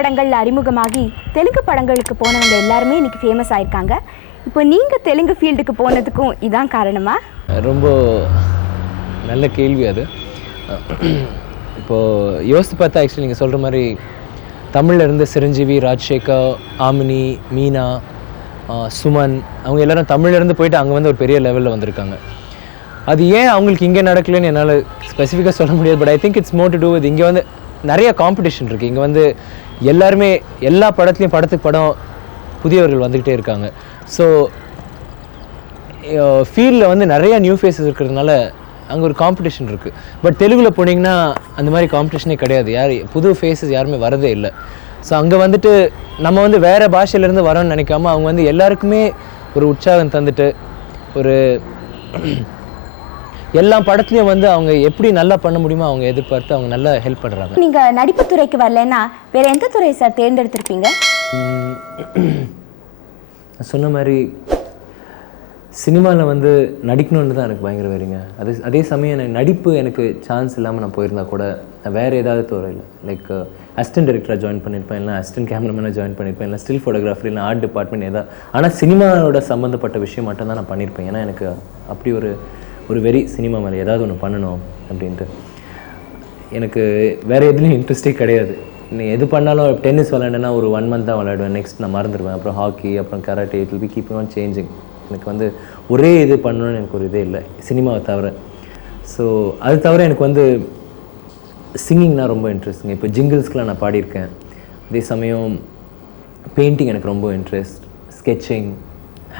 படங்கள் அறிமுகமாகி தெலுங்கு படங்களுக்கு போனவங்க எல்லாருமே இன்னைக்கு ஃபேமஸ் ஆயிருக்காங்க. இப்போ நீங்கள் தெலுங்கு ஃபீல்டுக்கு போனதுக்கும் இதான் காரணமா? ரொம்ப நல்ல கேள்வி அது. இப்போது யோசித்து பார்த்தா ஆக்சுவலி நீங்கள் சொல்கிற மாதிரி தமிழில் இருந்து சிரஞ்சீவி, ராஜ்சேகர், ஆமினி, மீனா, சுமன் அவங்க எல்லோரும் தமிழ்லேருந்து போயிட்டு அங்கே வந்து ஒரு பெரிய லெவலில் வந்திருக்காங்க. அது ஏன் அவங்களுக்கு இங்கே நடக்கலைன்னு என்னால் ஸ்பெசிஃபிக்காக சொல்ல முடியாது. But I think it's more to do with இங்கே வந்து நிறைய காம்படிஷன் இருக்குது. இங்கே வந்து எல்லாருமே எல்லா படத்துலையும் படத்துக்கு படம் புதியவர்கள் வந்துக்கிட்டே இருக்காங்க. ஸோ ஃபீல்டில் வந்து நிறையா நியூ ஃபேஸஸ் இருக்கிறதுனால அங்கே ஒரு காம்படிஷன் இருக்குது. பட் தெலுங்கில் போனீங்கன்னா அந்த மாதிரி காம்படிஷனே கிடையாது. புது ஃபேஸஸ் யாருமே வரதே இல்லை. ஸோ அங்கே வந்துட்டு நம்ம வந்து வேறு பாஷையிலேருந்து வரோன்னு நினைக்காம அவங்க வந்து எல்லாருக்குமே ஒரு உற்சாகம் தந்துட்டு ஒரு எல்லா படத்துலையும் வந்து அவங்க எப்படி நல்லா பண்ண முடியுமோ அவங்க எதிர்பார்த்து அவங்க நல்லா ஹெல்ப் பண்ணுறாங்க. நீங்கள் நடிப்பு துறைக்கு வரலன்னா வேறு எந்த துறையை சார் தேர்ந்தெடுத்திருப்பீங்க? சொன்ன மாதிரி சினிமாவில் வந்து நடிக்கணுன்னு தான் எனக்கு பயங்கர வேறுங்க. அதே சமயம் எனக்கு நடிப்பு எனக்கு சான்ஸ் இல்லாமல் நான் போயிருந்தா கூட நான் வேறு ஏதாவது துறையில் லைக் அசிஸ்டன்ட் டைரக்டராக ஜாயின் பண்ணியிருப்பேன், இல்லை அசிஸ்டன்ட் கேமராமேனாக ஜாயின் பண்ணியிருப்பேன், இல்லை ஸ்டில் ஃபோட்டோகிராஃபர், இல்லை ஆர்ட் டிபார்ட்மெண்ட் ஏதாவது. ஆனால் சினிமாவோட சம்மந்தப்பட்ட விஷயம் மட்டும் தான் நான் பண்ணியிருப்பேன். ஏன்னா எனக்கு அப்படி ஒரு வெறி சினிமா மேலே ஏதாவது ஒன்று பண்ணணும் அப்படின்ட்டு. எனக்கு வேறு எதுலேயும் இன்ட்ரெஸ்டே கிடையாது. இன்னும் எது பண்ணாலும் டென்னிஸ் விளையாண்டேன்னா ஒரு 1 month தான் விளையாடுவேன், நெக்ஸ்ட் நான் மறந்துடுவேன். அப்புறம் ஹாக்கி, அப்புறம் karate, it will be keeping on changing. எனக்கு வந்து ஒரே இது பண்ணணும்னு எனக்கு ஒரு இதே இல்லை சினிமாவை தவிர. ஸோ அது தவிர எனக்கு வந்து சிங்கிங்னா ரொம்ப இன்ட்ரெஸ்ட்டுங்க. இப்போ ஜிங்கிள்ஸ்க்கெலாம் நான் பாடியிருக்கேன். அதே சமயம் பெயிண்டிங் எனக்கு ரொம்ப இன்ட்ரெஸ்ட், ஸ்கெட்சிங்,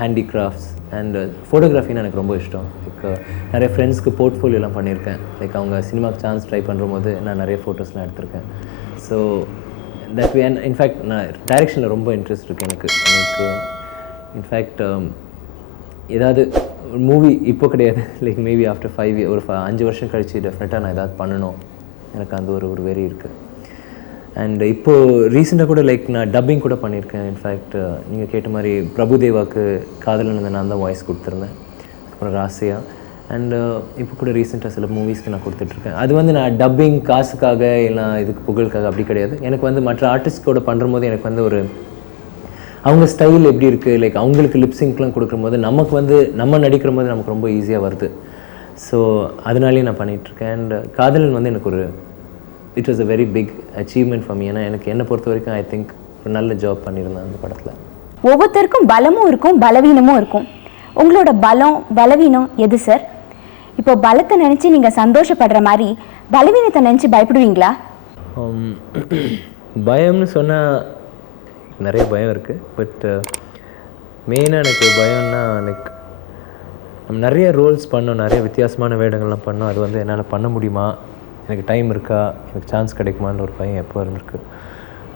ஹேண்டிகிராஃப்ட்ஸ் அண்ட் ஃபோட்டோகிராஃபின்னு எனக்கு ரொம்ப இஷ்டம். லைக் நிறைய ஃப்ரெண்ட்ஸ்க்கு போர்ட்ஃபோலியோலாம் பண்ணியிருக்கேன். லைக் அவங்க சினிமாவுக்கு சான்ஸ் ட்ரை பண்ணும்போது நான் நிறைய ஃபோட்டோஸ்லாம் எடுத்திருக்கேன். ஸோ தட் வே இன்ஃபேக்ட் நான் டைரெக்ஷனில் ரொம்ப இன்ட்ரெஸ்ட் இருக்குது எனக்கு இன்ஃபேக்ட் ஏதாவது மூவி இப்போ கிடையாது, லைக் மேபி ஆஃப்டர் 5 years ஒரு 5 வருஷம் கழிச்சு டெஃபினட்டாக நான் ஏதாவது பண்ணணும், எனக்கு அந்த ஒரு வெறி இருக்குது. அண்ட் இப்போது ரீசெண்டாக கூட லைக் நான் டப்பிங் கூட பண்ணியிருக்கேன். இன்ஃபேக்ட் நீங்கள் கேட்ட மாதிரி பிரபுதேவாவுக்கு காதலன் நான் தான் வாய்ஸ் கொடுத்துருந்தேன், அப்புறம் ராசியா. அண்டு இப்போ கூட ரீசெண்டாக சில மூவிஸ்க்கு நான் கொடுத்துட்ருக்கேன். அது வந்து நான் டப்பிங் காசுக்காக இல்லை இதுக்கு புகழுக்காக அப்படி கிடையாது. எனக்கு வந்து மற்ற ஆர்டிஸ்ட் கூட பண்ணும்போது எனக்கு வந்து ஒரு அவங்க ஸ்டைல் எப்படி இருக்குது, லைக் அவங்களுக்கு லிப்ஸிங்க்லாம் கொடுக்கும்போது நமக்கு வந்து நம்ம நடிக்கிற போது நமக்கு ரொம்ப ஈஸியாக வருது. ஸோ அதனாலேயே நான் பண்ணிகிட்ருக்கேன். அண்ட் காதலன் வந்து எனக்கு it was a very big achievement for me. ஏன்னா எனக்கு என்னை பொறுத்த வரைக்கும் ஐ திங்க் ஒரு நல்ல ஜாப் பண்ணியிருந்தேன் அந்த படத்தில். ஒவ்வொருத்தருக்கும் பலமும் இருக்கும், பலவீனமும் இருக்கும். உங்களோட பலவீனம் எது சார்? இப்போ பலத்தை நினச்சி நீங்கள் சந்தோஷப்படுற மாதிரி பலவீனத்தை நினச்சி பயப்படுவீங்களா? பயம்னு சொன்னால் நிறைய பயம் இருக்குது. பட் மெயினாக எனக்கு பயம்னா எனக்கு நம்ம நிறைய ரோல்ஸ் பண்ணோம், நிறைய வித்தியாசமான வேடங்கள்லாம் பண்ணோம். அது வந்து என்னால் பண்ண முடியுமா, எனக்கு டைம் இருக்கா, எனக்கு சான்ஸ் கிடைக்குமான்ற ஒரு பயம் எப்போ இருந்திருக்கு.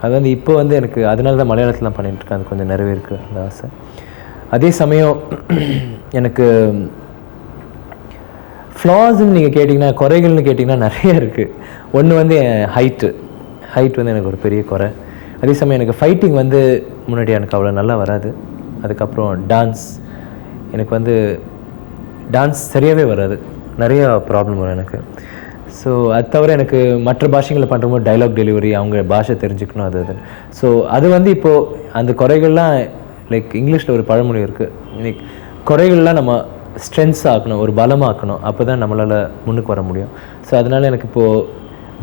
அது வந்து இப்போ வந்து எனக்கு அதனால தான் மலையாளத்துலாம் பண்ணிகிட்ருக்கேன். அது கொஞ்சம் நிறைவேருக்கு அந்த ஆசை. அதே சமயம் எனக்கு ஃப்ளாஸ்ன்னு நீங்கள் கேட்டிங்கன்னா, குறைகள்னு கேட்டிங்கன்னா நிறைய இருக்குது. ஒன்று வந்து என் ஹைட் வந்து எனக்கு ஒரு பெரிய குறை. அதே சமயம் எனக்கு ஃபைட்டிங் வந்து முன்னாடி எனக்கு அவ்வளோ நல்லா வராது. அதுக்கப்புறம் எனக்கு வந்து டான்ஸ் சரியாகவே வராது, நிறையா ப்ராப்ளம் வரும் எனக்கு. ஸோ அது தவிர எனக்கு மற்ற பாஷைகளை பண்ணுறபோது டைலாக் டெலிவரி, அவங்க பாஷை தெரிஞ்சுக்கணும் அது. ஸோ அது வந்து இப்போது அந்த குறைகள்லாம் லைக் இங்கிலீஷில் ஒரு பழமொழி இருக்குது, லைக் குறைகள்லாம் நம்ம ஸ்ட்ரென்த்ஸ் ஆக்கணும், ஒரு பலமாக்கணும், அப்போ தான் நம்மளால் முன்னுக்கு வர முடியும். ஸோ அதனால் எனக்கு இப்போது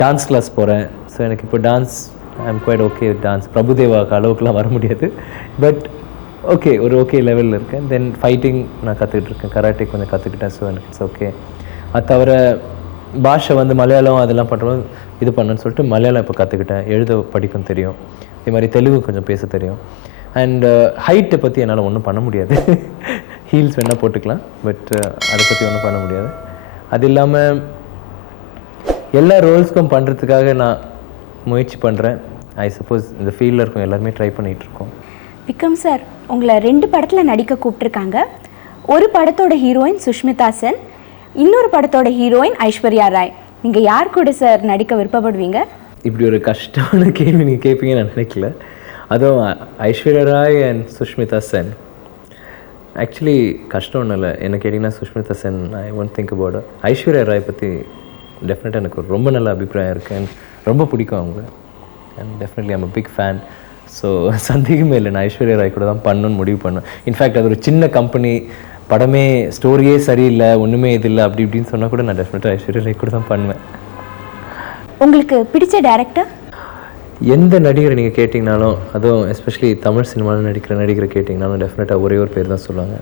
டான்ஸ் கிளாஸ் போகிறேன். ஸோ எனக்கு இப்போ dance I am quite okay dance. பிரபுதேவாவுக்கு அளவுக்குலாம் வர முடியாது, பட் ஓகே லெவலில் இருக்கேன். தென் ஃபைட்டிங் நான் கற்றுக்கிட்டுருக்கேன், கராட்டே கொஞ்சம் கற்றுக்கிட்டேன். ஸோ எனக்கு இட்ஸ் ஓகே. அது தவிர பாஷை வந்து மலையாளம் அதெல்லாம் பண்ணுறோம் இது பண்ணுன்னு சொல்லிட்டு மலையாளம் இப்போ கற்றுக்கிட்டேன், எழுத படிக்கும் தெரியும். இதே மாதிரி தெலுங்கு கொஞ்சம் பேச தெரியும். அண்ட் ஹைட்டை பற்றி என்னால் ஒன்றும் பண்ண முடியாது. ஹீல்ஸ் வேணால் போட்டுக்கலாம், பட் அதை பற்றி ஒன்றும் பண்ண முடியாது. அது இல்லாமல் எல்லா ரோல்ஸ்க்கும் பண்ணுறதுக்காக நான் முயற்சி பண்ணுறேன். ஐ சப்போஸ் இந்த ஃபீல்டில் இருக்கும் எல்லாருமே ட்ரை பண்ணிகிட்ருக்கோம். விக்ரம் சார், உங்களை 2 படத்தில் நடிக்க கூப்பிட்ருக்காங்க. ஒரு படத்தோட ஹீரோயின் சுஷ்மிதா சென், இன்னொரு படத்தோட ஹீரோயின் ஐஸ்வர்யா ராய். நீங்கள் யார் கூட சார் நடிக்க விருப்பப்படுவீங்க? இப்படி ஒரு கஷ்டமான கேள்வி நீங்கள் கேட்பீங்கன்னு நான் நினைக்கல. அதுவும் ஐஸ்வர்யா ராய் அண்ட் சுஷ்மிதா சென். ஆக்சுவலி கஷ்டம் ஒன்றும் இல்லை. என்ன கேட்டிங்கன்னா Sushmita Sen I won't think about. Aishwarya Rai பற்றி டெஃபினட்டாக எனக்கு ரொம்ப நல்ல அபிப்பிராயம் இருக்குது. ரொம்ப பிடிக்கும் அவங்க. And definitely I'm big fan. So சந்தேகமே இல்லை, நான் ஐஸ்வர்யா ராய் கூட தான் பண்ணணும்னு முடிவு பண்ணேன். இன்ஃபேக்ட் அது ஒரு சின்ன கம்பெனி, படமே ஸ்டோரியே சரியில்லை, ஒன்றுமே இது இல்லை அப்படி இப்படின்னு சொன்னால் கூட நான் டெஃபினட்டாக ஐஸ்வர்யா ராய் கூட தான் பண்ணுவேன். உங்களுக்கு பிடிச்ச டேரக்டர்? எந்த நடிகரை நீங்கள் கேட்டிங்கனாலும், அதுவும் எஸ்பெஷலி தமிழ் சினிமாவில் நடிக்கிற நடிகரை கேட்டிங்கனாலும் டெஃபினட்டாக ஒரே ஒரு பேர் தான் சொல்லுவாங்க,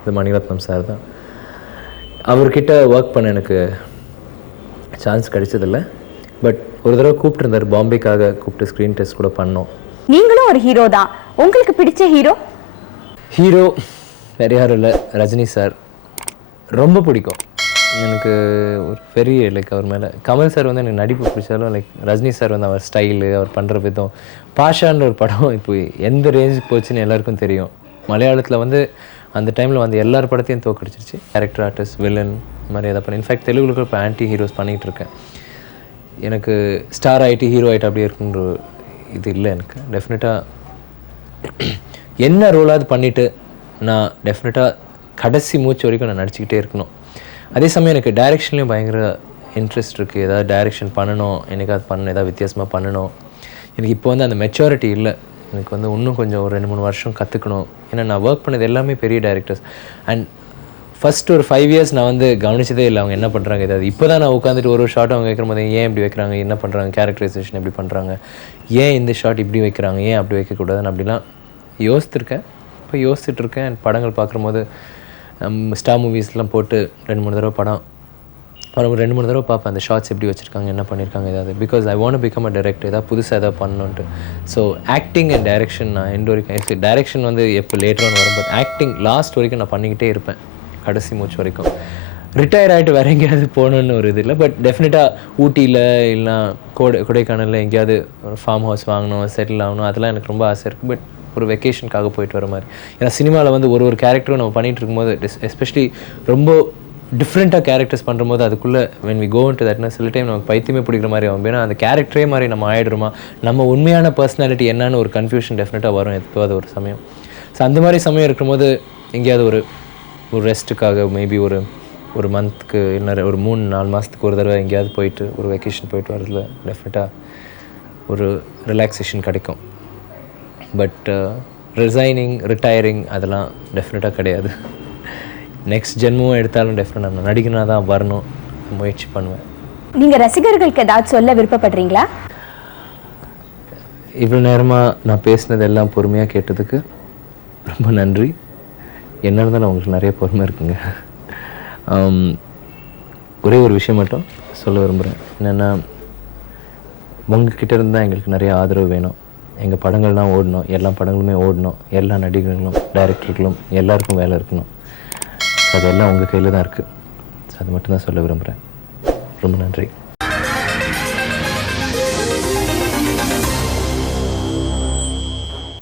இது மணிரத்னம் சார் தான். அவர்கிட்ட ஒர்க் பண்ண எனக்கு சான்ஸ் கிடைச்சதில்லை. பட் ஒரு தடவை கூப்பிட்டுருந்தார், பாம்பேக்காக கூப்பிட்டு ஸ்க்ரீன் டெஸ்ட் கூட பண்ணோம். நீங்களும் ஒரு ஹீரோ தான், உங்களுக்கு பிடிச்ச ஹீரோ? வேறு யாரும் இல்லை, ரஜினி சார் ரொம்ப பிடிக்கும் எனக்கு. ஒரு பெரிய லைக் அவர் மேலே. கமல் சார் வந்து எனக்கு நடிப்பு பிடிச்சாலும் லைக் ரஜினி சார் வந்து அவர் ஸ்டைலு, அவர் பண்ணுற விதம். பாஷான்ற ஒரு படம் இப்போ எந்த ரேஞ்சுக்கு போச்சுன்னு எல்லாருக்கும் தெரியும். மலையாளத்தில் வந்து அந்த டைமில் வந்து எல்லார் படத்தையும் தோக்கடிச்சிருச்சு. கேரக்டர் ஆர்டிஸ்ட், வில்லன் மாதிரி எதாவது பண்ணி. இன்ஃபேக்ட் தெலுங்குல இப்போ ஆன்டி ஹீரோஸ் பண்ணிகிட்டு இருக்கேன். எனக்கு ஸ்டார் ஆகிட்டு ஹீரோ ஆகிட்டு அப்படியே இருக்குன்ற இது இல்லை எனக்கு. டெஃபினட்டாக என்ன ரோலாவது பண்ணிவிட்டு நான் டெஃபினட்டாக கடைசி மூச்சு வரைக்கும் நான் நடிச்சுக்கிட்டே இருக்கணும். அதே சமயம் எனக்கு டைரெக்ஷன்லேயும் பயங்கர இன்ட்ரெஸ்ட் இருக்குது. ஏதாவது டைரெக்ஷன் பண்ணணும், எனக்கு அது பண்ணணும், ஏதாவது வித்தியாசமாக பண்ணணும். எனக்கு இப்போ வந்து அந்த மெச்சூரிட்டி இல்லை. எனக்கு வந்து இன்னும் கொஞ்சம் ஒரு 2-3 வருஷம் கற்றுக்கணும். ஏன்னா நான் ஒர்க் பண்ணது எல்லாமே பெரிய டைரக்டர்ஸ். அண்ட் ஃபஸ்ட் ஒரு 5 இயர்ஸ் நான் வந்து கவனிச்சதே இல்லை அவங்க என்ன பண்ணுறாங்க. ஏதாவது இப்போ தான் நான் உட்காந்துட்டு ஒரு ஷாட் அவங்க வைக்கிற போது ஏன் இப்படி வைக்கிறாங்க, என்ன பண்ணுறாங்க, கேரக்டரைசேஷன் எப்படி பண்ணுறாங்க, ஏன் இந்த ஷாட் இப்படி வைக்கிறாங்க, ஏன் அப்படி வைக்கக்கூடாதுன்னு அப்படிலாம் யோசித்துருக்கேன். இப்போ யோசிச்சுட்ருக்கேன். படங்கள் பார்க்கும்போது ஸ்டார் மூவிஸ்லாம் போட்டு 2-3 தடவை படம் 2-3 தடவை பார்ப்பேன், அந்த ஷார்ட்ஸ் எப்படி வச்சுருக்காங்க, என்ன பண்ணியிருக்காங்க ஏதாவது. Because I want become a director, ஏதாவது புதுசாக ஏதாவது பண்ணணுன்ட்டு. ஸோ ஆக்டிங் அண்ட் டைரெக்ஷன் நான் எண்ட் வரைக்கும், டைரெக்ஷன் வந்து எப்போ லேட்டராக வரும், பட் ஆக்டிங் லாஸ்ட் வரைக்கும் நான் பண்ணிக்கிட்டே இருப்பேன், கடைசி மூச்சு வரைக்கும். ரிட்டையர் ஆகிட்டு வேறு எங்கேயாவது போகணுன்னு ஒரு இது இல்லை. பட் டெஃபினட்டாக ஊட்டியில் இல்லைனா கொடைக்கானலில் எங்கேயாவது ஒரு ஃபார்ம் ஹவுஸ் வாங்கணும், செட்டில் ஆகணும், அதெல்லாம் எனக்கு ரொம்ப ஆசை இருக்குது. பட் ஒரு வெக்கேஷனுக்காக போயிட்டு வர மாதிரி. ஏன்னா சினிமாவில் வந்து ஒரு கேரக்டரும் நம்ம பண்ணிகிட்டு இருக்கும்போது, எஸ்பெஷலி ரொம்ப டிஃப்ரெண்ட்டாக கேரக்டர்ஸ் பண்ணும்போது அதுக்குள்ளே when we go into that, சில டைம் நமக்கு பைத்தியமே பிடிக்கிற மாதிரி ஆகும். ஏன்னா அந்த கேரக்டரே மாதிரி நம்ம ஆகிடுறோமா, நம்ம உண்மையான பர்சனாலிட்டி என்னன்னு ஒரு கன்ஃபியூஷன் டெஃபினட்டாக வரும் எப்போது ஒரு சமயம். ஸோ அந்த மாதிரி சமயம் இருக்கும்போது எங்கேயாவது ஒரு ரெஸ்ட்டுக்காக மேபி ஒரு மந்த்துக்கு இல்லை ஒரு 3-4 மாதத்துக்கு ஒரு தடவை எங்கேயாவது போயிட்டு ஒரு வெக்கேஷன் போயிட்டு வரதுல டெஃபினட்டாக ஒரு ரிலாக்ஸேஷன் கிடைக்கும். பட் ரிட்டையரிங் அதெல்லாம் டெஃபினட்டாக கிடையாது. நெக்ஸ்ட் ஜென்மம் எடுத்தாலும் டெஃபினட்டாக நான் நடிகனாக தான் வரணும், முயற்சி பண்ணுவேன். நீங்கள் ரசிகர்களுக்கு ஏதாவது சொல்ல விருப்பப்படுறீங்களா? இவ்வளோ நேரமாக நான் பேசினது எல்லாம் பொறுமையாக கேட்டதுக்கு ரொம்ப நன்றி. என்ன இருந்தாலும் உங்களுக்கு நிறைய பொறுமை இருக்குங்க. ஒரே ஒரு விஷயம் மட்டும் சொல்ல விரும்புகிறேன். என்னென்னா, உங்ககிட்ட இருந்தால் எங்களுக்கு நிறைய ஆதரவு வேணும். எங்கள் படங்கள்லாம் ஓடணும், எல்லா படங்களுமே ஓடணும், எல்லா நடிகர்களும் டைரக்டர்களும் எல்லாருக்கும் வேலை இருக்கணும். ஸோ அதெல்லாம் உங்கள் கையில் தான் இருக்குது. ஸோ அது மட்டும்தான் சொல்ல விரும்புகிறேன். ரொம்ப நன்றி.